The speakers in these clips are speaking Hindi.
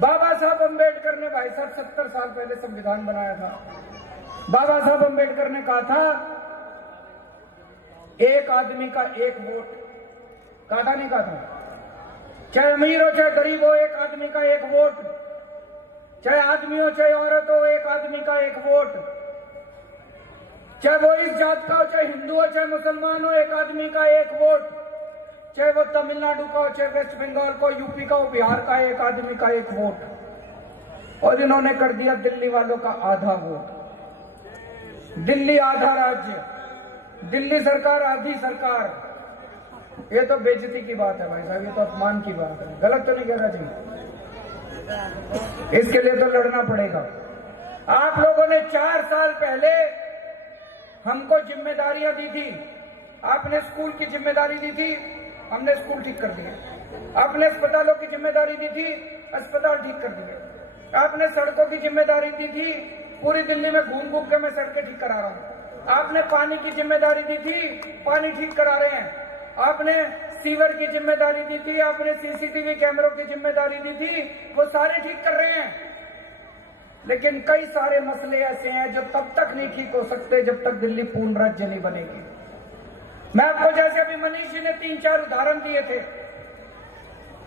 बाबा साहब अम्बेडकर ने भाई साहब 70 साल पहले संविधान बनाया था। बाबा साहब अम्बेडकर ने कहा था एक आदमी का एक वोट। कहा था नहीं कहा था? चाहे अमीर हो चाहे गरीब हो, एक आदमी का एक वोट। चाहे आदमी हो चाहे औरत हो, एक आदमी का एक वोट। चाहे वो इस जात का हो चाहे हिंदू हो चाहे मुसलमान हो, एक आदमी का एक वोट। चाहे वो तमिलनाडु का हो चाहे वेस्ट बंगाल का, यूपी का हो, बिहार का, एक आदमी का एक वोट। और इन्होंने कर दिया दिल्ली वालों का आधा वोट। दिल्ली आधा राज्य, दिल्ली सरकार आधी सरकार। ये तो बेइज्जती की बात है भाई साहब, ये तो अपमान की बात है। गलत तो नहीं कह रहा जी? इसके लिए तो लड़ना पड़ेगा। आप लोगों ने 4 साल पहले हमको जिम्मेदारियां दी थी। आपने स्कूल की जिम्मेदारी दी थी, हमने स्कूल ठीक कर दिए। आपने अस्पतालों की जिम्मेदारी दी थी, अस्पताल ठीक कर दिए। आपने सड़कों की जिम्मेदारी दी थी, पूरी दिल्ली में घूम घूम के मैं सड़कें ठीक करा रहा हूं। आपने पानी की जिम्मेदारी दी थी, पानी ठीक करा रहे हैं। आपने सीवर की जिम्मेदारी दी थी, आपने सीसीटीवी कैमरों की जिम्मेदारी दी थी, वो सारे ठीक कर रहे हैं। लेकिन कई सारे मसले ऐसे हैं जो तब तक नहीं ठीक हो सकते जब तक दिल्ली पूर्ण राज्य नहीं बनेगी। मैं आपको जैसे अभी मनीष जी ने 3-4 उदाहरण दिए थे,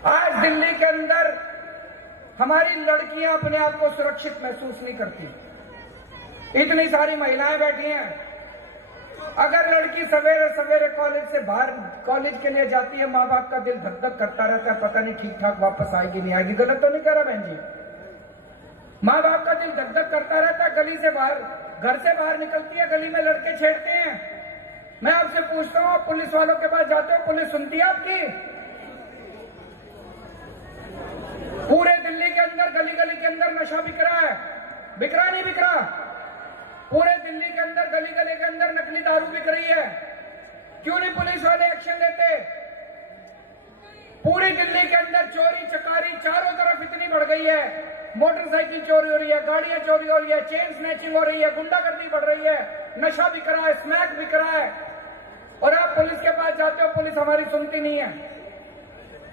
आज दिल्ली के अंदर हमारी लड़कियां अपने आप को सुरक्षित महसूस नहीं करती। इतनी सारी महिलाएं बैठी हैं। अगर लड़की सवेरे सवेरे कॉलेज से बाहर कॉलेज के लिए जाती है, माँ बाप का दिल धक धक करता रहता है, पता नहीं ठीक ठाक वापस आएगी नहीं आएगी। गलत तो नहीं कह रहा बहन जी? माँ बाप का दिल धक धक करता रहता है। गली से बाहर, घर से बाहर निकलती है, गली में लड़के छेड़ते हैं। मैं आपसे पूछता हूँ, आप पुलिस वालों के पास जाते हो, पुलिस सुनती है आपकी? पूरे दिल्ली के अंदर गली गली के अंदर नशा बिक रहा है, बिक रहा नहीं बिक रहा? पूरे दिल्ली के अंदर गली गली के अंदर नकली दारू बिक रही है। क्यों नहीं पुलिस वाले एक्शन लेते? पूरी दिल्ली के अंदर चोरी चकारी चारों तरफ इतनी बढ़ गई है। मोटरसाइकिल चोरी हो रही है, गाड़ियां चोरी हो रही है, चेन स्नैचिंग हो रही है, गुंडागर्दी बढ़ रही है, नशा बिक रहा है, स्मैक बिक रहा है। और आप पुलिस के पास जाते हो, पुलिस हमारी सुनती नहीं है।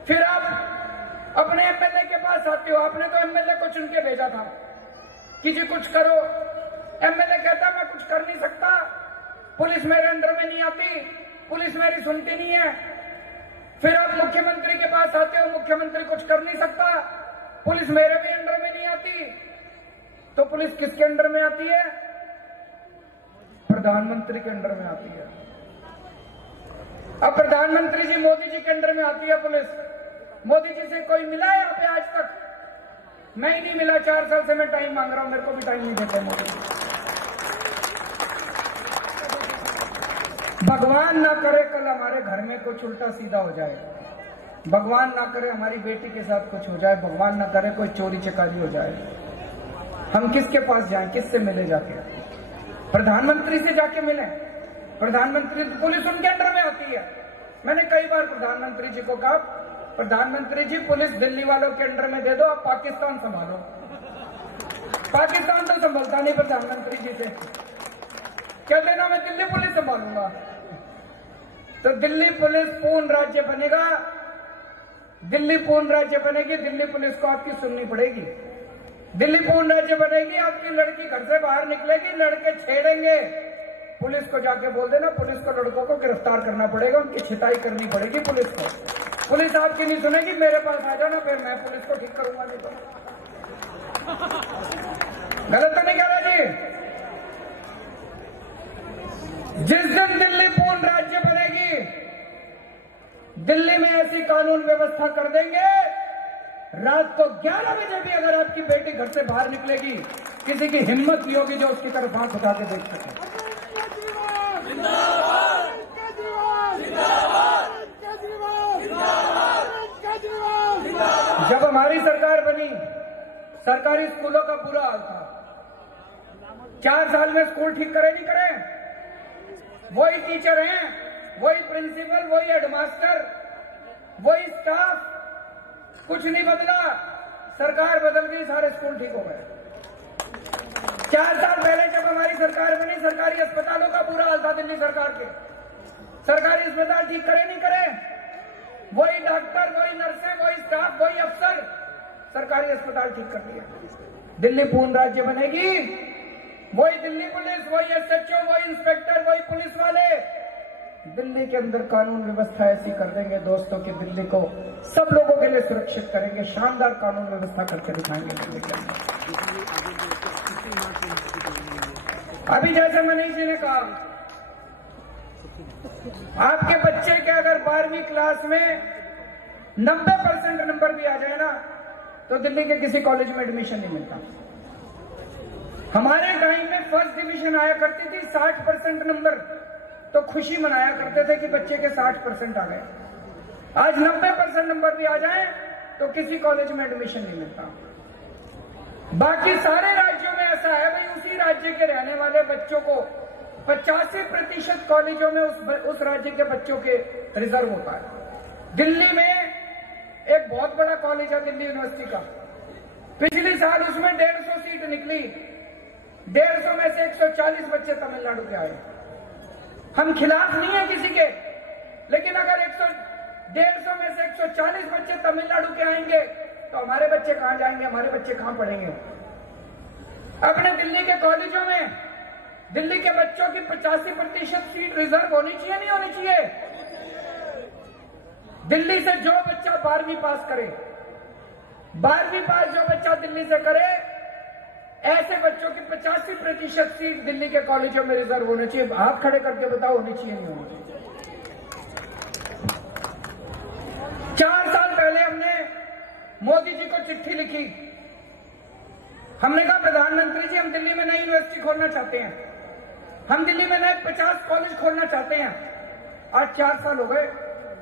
फिर आप अपने एमएलए के पास आते हो। आपने तो एमएलए को चुन के भेजा था कि जी कुछ करो। एमएलए कहता मैं कुछ कर नहीं सकता, पुलिस मेरे अंडर में नहीं आती, पुलिस मेरी सुनती नहीं है। फिर आप मुख्यमंत्री के पास आते हो, मुख्यमंत्री कुछ कर नहीं सकता, पुलिस मेरे भी अंडर में नहीं आती। तो पुलिस किसके अंडर में आती है? प्रधानमंत्री के अंडर में आती है। अब प्रधानमंत्री जी मोदी जी के अंडर में आती है पुलिस। मोदी जी से कोई मिला है यहाँ पे आज तक? मैं ही नहीं मिला। 4 साल से मैं टाइम मांग रहा हूं, मेरे को भी टाइम नहीं देते मोदी जी। भगवान ना करे कल हमारे घर में कुछ उल्टा सीधा हो जाए, भगवान ना करे हमारी बेटी के साथ कुछ हो जाए, भगवान ना करे कोई चोरी चकारी हो जाए। हम किसके पास जाएं, किससे मिले जाके? प्रधानमंत्री से जाके मिले। प्रधानमंत्री, पुलिस उनके अंडर में आती है। मैंने कई बार प्रधानमंत्री जी को कहा, प्रधानमंत्री जी पुलिस दिल्ली वालों के अंडर में दे दो, आप पाकिस्तान संभालो। पाकिस्तान तो संभलता नहीं प्रधानमंत्री जी से। क्या देना, मैं दिल्ली पुलिस संभालूंगा। तो दिल्ली पुलिस पूर्ण राज्य बनेगा, दिल्ली पूर्ण राज्य बनेगी, दिल्ली पुलिस को आपकी सुननी पड़ेगी। दिल्ली पूर्ण राज्य बनेगी, आपकी लड़की घर से बाहर निकलेगी, लड़के छेड़ेंगे, पुलिस को जाके बोल देना, पुलिस को लड़कों को गिरफ्तार करना पड़ेगा, उनकी छिताई करनी पड़ेगी पुलिस को। पुलिस आपकी नहीं सुनेगी, मेरे पास आ जाना, फिर मैं पुलिस को ठीक करूंगा। नहीं तो गलत तो नहीं कह रहा जी? जिस दिन दिल्ली पूर्ण राज्य बनेगी, दिल्ली में ऐसी कानून व्यवस्था कर देंगे, रात को 11 बजे भी अगर आपकी बेटी घर से बाहर निकलेगी, किसी की हिम्मत नहीं होगी जो उसकी तरफ हाथ उठा के देख सके। जब हमारी सरकार बनी, सरकारी स्कूलों का बुरा हाल था। 4 साल में स्कूल ठीक करे नहीं करे? वही टीचर हैं, वही प्रिंसिपल, वही हेडमास्टर, वही स्टाफ, कुछ नहीं बदला। सरकार बदल गई, सारे स्कूल ठीक हो गए। 4 साल पहले जब हमारी सरकार बनी, सरकारी अस्पतालों का बुरा हाल था दिल्ली सरकार के। सरकारी अस्पताल ठीक करे नहीं करे? वही डॉक्टर, वही नर्सें, वही स्टाफ, वही अफसर। सरकार सरकारी अस्पताल ठीक कर दिया। दिल्ली पूर्ण राज्य बनेगी, वही दिल्ली पुलिस, वही एसएचओ, वही इंस्पेक्टर, वही पुलिस वाले दिल्ली के अंदर कानून व्यवस्था ऐसी कर देंगे दोस्तों कि दिल्ली को सब लोगों के लिए सुरक्षित करेंगे, शानदार कानून व्यवस्था करके दिखाएंगे दिल्ली के अंदर। अभी जैसे मनीष जी ने कहा, आपके बच्चे के अगर 12वीं क्लास में 90% नंबर भी आ जाए ना, तो दिल्ली के किसी कॉलेज में एडमिशन नहीं मिलता। हमारे टाइम में फर्स्ट डिवीजन आया करती थी, 60% नंबर, तो खुशी मनाया करते थे कि बच्चे के 60% आ गए। आज 90% नंबर भी आ जाए तो किसी कॉलेज में एडमिशन नहीं मिलता। बाकी सारे राज्यों में ऐसा है भाई, उसी राज्य के रहने वाले बच्चों को 85% कॉलेजों में उस राज्य के बच्चों के रिजर्व होता है। दिल्ली में एक बहुत बड़ा कॉलेज है, दिल्ली यूनिवर्सिटी का। पिछले साल उसमें 150 सीट निकली, 150 में से 140 बच्चे तमिलनाडु के आए। हम खिलाफ नहीं है किसी के, लेकिन अगर 150 में से 140 बच्चे तमिलनाडु के आएंगे तो हमारे बच्चे कहां जाएंगे, हमारे बच्चे कहां पढ़ेंगे? अपने दिल्ली के कॉलेजों में दिल्ली के बच्चों की 85% सीट रिजर्व होनी चाहिए, नहीं होनी चाहिए? दिल्ली से जो बच्चा 12वीं पास करे, 12वीं पास जो बच्चा दिल्ली से करे, ऐसे बच्चों की 85% सीट दिल्ली के कॉलेजों में रिजर्व होनी चाहिए। हाथ खड़े करके बताओ, होनी चाहिए नहीं होनी चाहिए? 4 साल पहले हमने मोदी जी को चिट्ठी लिखी। हमने कहा प्रधानमंत्री जी, हम दिल्ली में नई यूनिवर्सिटी खोलना चाहते हैं, हम दिल्ली में नए 50 कॉलेज खोलना चाहते हैं। आज 4 साल हो गए,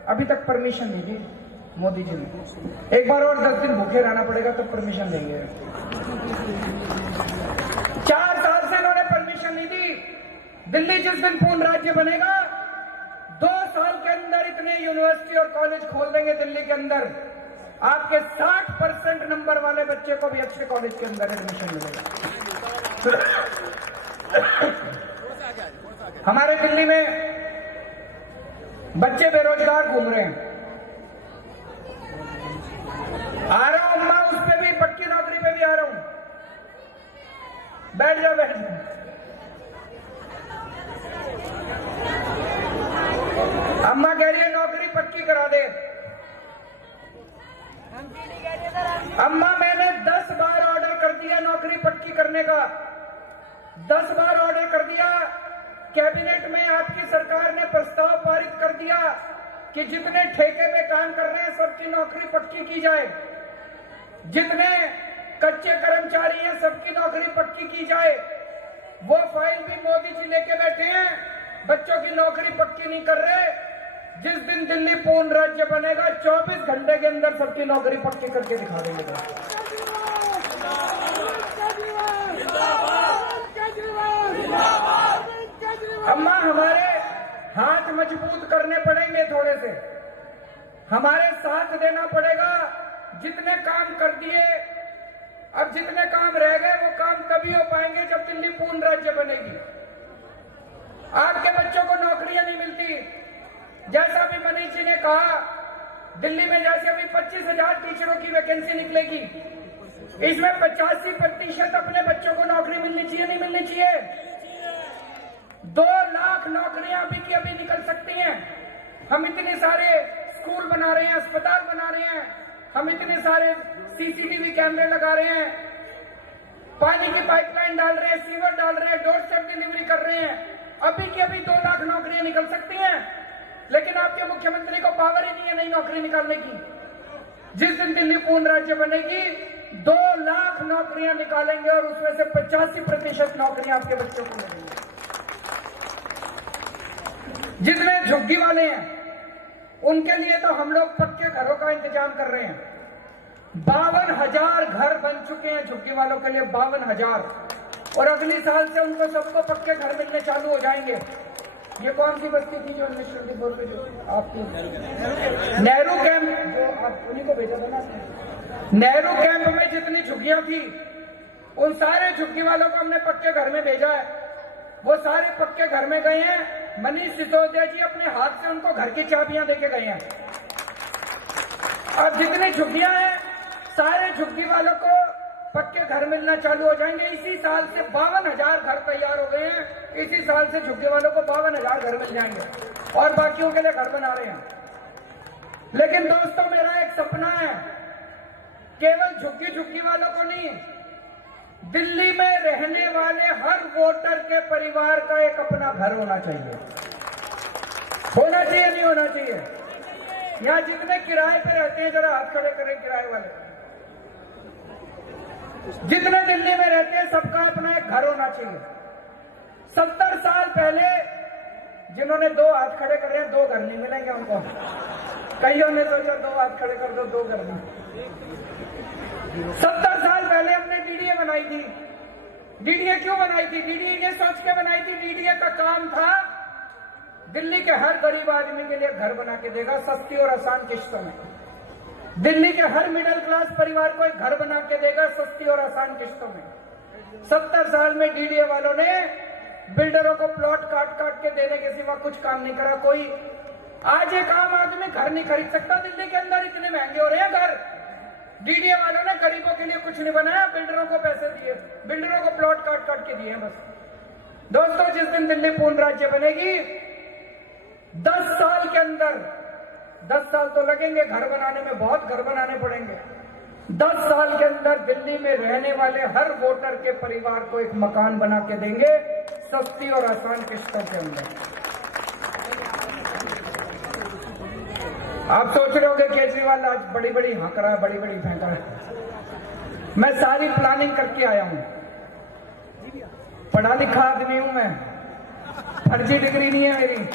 अभी तक परमिशन नहीं दी मोदी जी ने। एक बार और 10 दिन भूखे रहना पड़ेगा तो परमिशन देंगे। 4 साल से इन्होंने परमिशन नहीं दी। दिल्ली जिस दिन पूर्ण राज्य बनेगा, 2 साल के अंदर इतने यूनिवर्सिटी और कॉलेज खोल देंगे दिल्ली के अंदर, आपके 60% नंबर वाले बच्चे को भी अच्छे कॉलेज के अंदर एडमिशन मिलेगा। हमारे दिल्ली में बच्चे बेरोजगार घूम रहे हैं। आ रहा हूं अम्मा, उस पे भी पक्की नौकरी पे भी आ रहा हूं। बैठ जाओ, बैठ जाओ। अम्मा कह रही है नौकरी पक्की करा दे। अम्मा, मैंने 10 बार ऑर्डर कर दिया नौकरी पक्की करने का, 10 बार ऑर्डर कर दिया। कैबिनेट में आपकी सरकार ने प्रस्ताव पारित कर दिया कि जितने ठेके पे काम कर रहे हैं सबकी नौकरी पक्की की जाए, जितने कच्चे कर्मचारी हैं सबकी नौकरी पक्की की जाए। वो फाइल भी मोदी जी लेके बैठे हैं, बच्चों की नौकरी पक्की नहीं कर रहे। जिस दिन दिल्ली पूर्ण राज्य बनेगा, 24 घंटे के अंदर सबकी नौकरी पक्की करके दिखा देंगे। अम्मा, हमारे हाथ मजबूत करने पड़ेंगे, थोड़े से हमारे साथ देना पड़ेगा। जितने काम कर दिए, अब जितने काम रह गए वो काम तभी हो पाएंगे जब दिल्ली पूर्ण राज्य बनेगी। आपके बच्चों को नौकरियां नहीं मिलती। जैसा भी मनीष जी ने कहा, दिल्ली में जैसे अभी 25,000 टीचरों की वैकेंसी निकलेगी, इसमें 85% अपने बच्चों को नौकरी मिलनी चाहिए, नहीं मिलनी चाहिए? 2 लाख नौकरियां अभी की अभी निकल सकती हैं। हम इतने सारे स्कूल बना रहे हैं, अस्पताल बना रहे हैं, हम इतने सारे सीसीटीवी कैमरे लगा रहे हैं, पानी की पाइपलाइन डाल रहे हैं, सीवर डाल रहे हैं, डोर स्टेप डिलीवरी कर रहे हैं। अभी की अभी 2 लाख नौकरियां निकल सकती हैं, लेकिन आपके मुख्यमंत्री को पावर ही नहीं है नई नौकरी निकालने की। जिस दिन दिल्ली पूर्ण राज्य बनेगी, 2 लाख नौकरियां निकालेंगे और उसमें से 85% नौकरियां आपके बच्चों को मिलेंगी। जितने झुग्गी वाले हैं उनके लिए तो हम लोग पक्के घरों का इंतजाम कर रहे हैं। 52,000 घर बन चुके हैं झुग्गी वालों के लिए, 52,000, और अगली साल से उनको सबको पक्के घर मिलने चालू हो जाएंगे। ये कौन सी बस्ती थी जो मिनिस्टर बोल रहे जो आपकी नेहरू कैंप, जो आप उन्हीं को भेजा था ना, नेहरू कैंप में जितनी झुग्गियां थी उन सारे झुग्गी वालों को हमने पक्के घर में भेजा है। वो सारे पक्के घर में गए हैं। मनीष सिसोदिया जी अपने हाथ से उनको घर की चाबियां देके गए हैं। अब जितनी झुग्गियां हैं सारे झुग्गी वालों को पक्के घर मिलना चालू हो जाएंगे। इसी साल से 52,000 घर तैयार हो गए हैं। इसी साल से झुग्गी वालों को 52,000 घर मिल जाएंगे और बाकियों के लिए घर बना रहे हैं। लेकिन दोस्तों, मेरा एक सपना है, केवल झुग्गी वालों को नहीं, दिल्ली में रहने वाले हर वोटर के परिवार का एक अपना घर होना चाहिए। होना चाहिए, नहीं होना चाहिए? यहां जितने किराए पे रहते हैं जरा हाथ खड़े करें। किराए वाले जितने दिल्ली में रहते हैं सबका अपना एक घर होना चाहिए। 70 साल पहले जिन्होंने 2 हाथ खड़े कर रहे हैं, 2 घर नहीं मिलेंगे उनको। कईयों ने सोचा 2 हाथ खड़े कर दो, 2 घर नहीं। 70 साल पहले हमने डीडीए बनाई थी। डीडीए क्यों बनाई थी? डीडीए ये सोच के बनाई थी, डीडीए का काम था दिल्ली के हर गरीब आदमी के लिए घर बना के देगा सस्ती और आसान किस्तों में। दिल्ली के हर मिडिल क्लास परिवार को एक घर बना के देगा सस्ती और आसान किस्तों में। 70 साल में डीडीए वालों ने बिल्डरों को प्लॉट काट काट के देने के सिवा कुछ काम नहीं करा। कोई आज एक आम आदमी घर नहीं खरीद सकता दिल्ली के अंदर, इतने महंगे हो रहे हैं घर। डीडीए वालों ने गरीबों के लिए कुछ नहीं बनाया, बिल्डरों को पैसे दिए, बिल्डरों को प्लॉट काट काट के दिए बस। दोस्तों, जिस दिन दिल्ली पूर्ण राज्य बनेगी, 10 साल के अंदर, 10 साल तो लगेंगे घर बनाने में, बहुत घर बनाने पड़ेंगे। 10 साल के अंदर दिल्ली में रहने वाले हर वोटर के परिवार को एक मकान बना के देंगे सस्ती और आसान किस्तों के अंदर। आप सोच रहे होंगे केजरीवाल आज बड़ी बड़ी हंक रहा है, बड़ी बड़ी फेंक रहा है। मैं सारी प्लानिंग करके आया हूं। पढ़ा लिखा आदमी हूं मैं, फर्जी डिग्री नहीं है मेरी।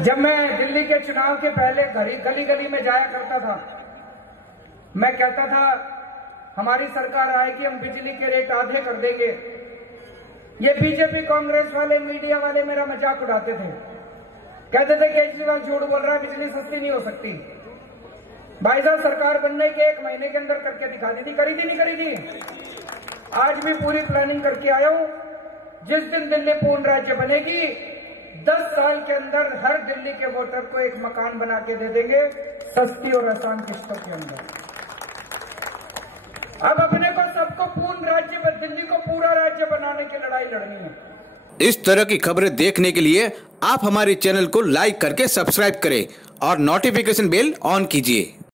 जब मैं दिल्ली के चुनाव के पहले गली गली में जाया करता था, मैं कहता था हमारी सरकार आएगी, हम बिजली के रेट आधे कर देंगे। ये बीजेपी कांग्रेस वाले, मीडिया वाले मेरा मजाक उड़ाते थे, कहते थे केजरीवाल झूठ बोल रहा है, बिजली सस्ती नहीं हो सकती। भाई साहब, सरकार बनने के 1 महीने के अंदर करके दिखा दी थी। करी थी नहीं करी थी? आज भी पूरी प्लानिंग करके आया हूं। जिस दिन दिल्ली पूर्ण राज्य बनेगी, 10 साल के अंदर हर दिल्ली के वोटर को एक मकान बना के दे देंगे सस्ती और आसान किस्तों के अंदर। अब अपने को सबको पूर्ण राज्य पर, दिल्ली को पूरा राज्य बनाने की लड़ाई लड़नी है। इस तरह की खबरें देखने के लिए आप हमारे चैनल को लाइक करके सब्सक्राइब करें और नोटिफिकेशन बेल ऑन कीजिए।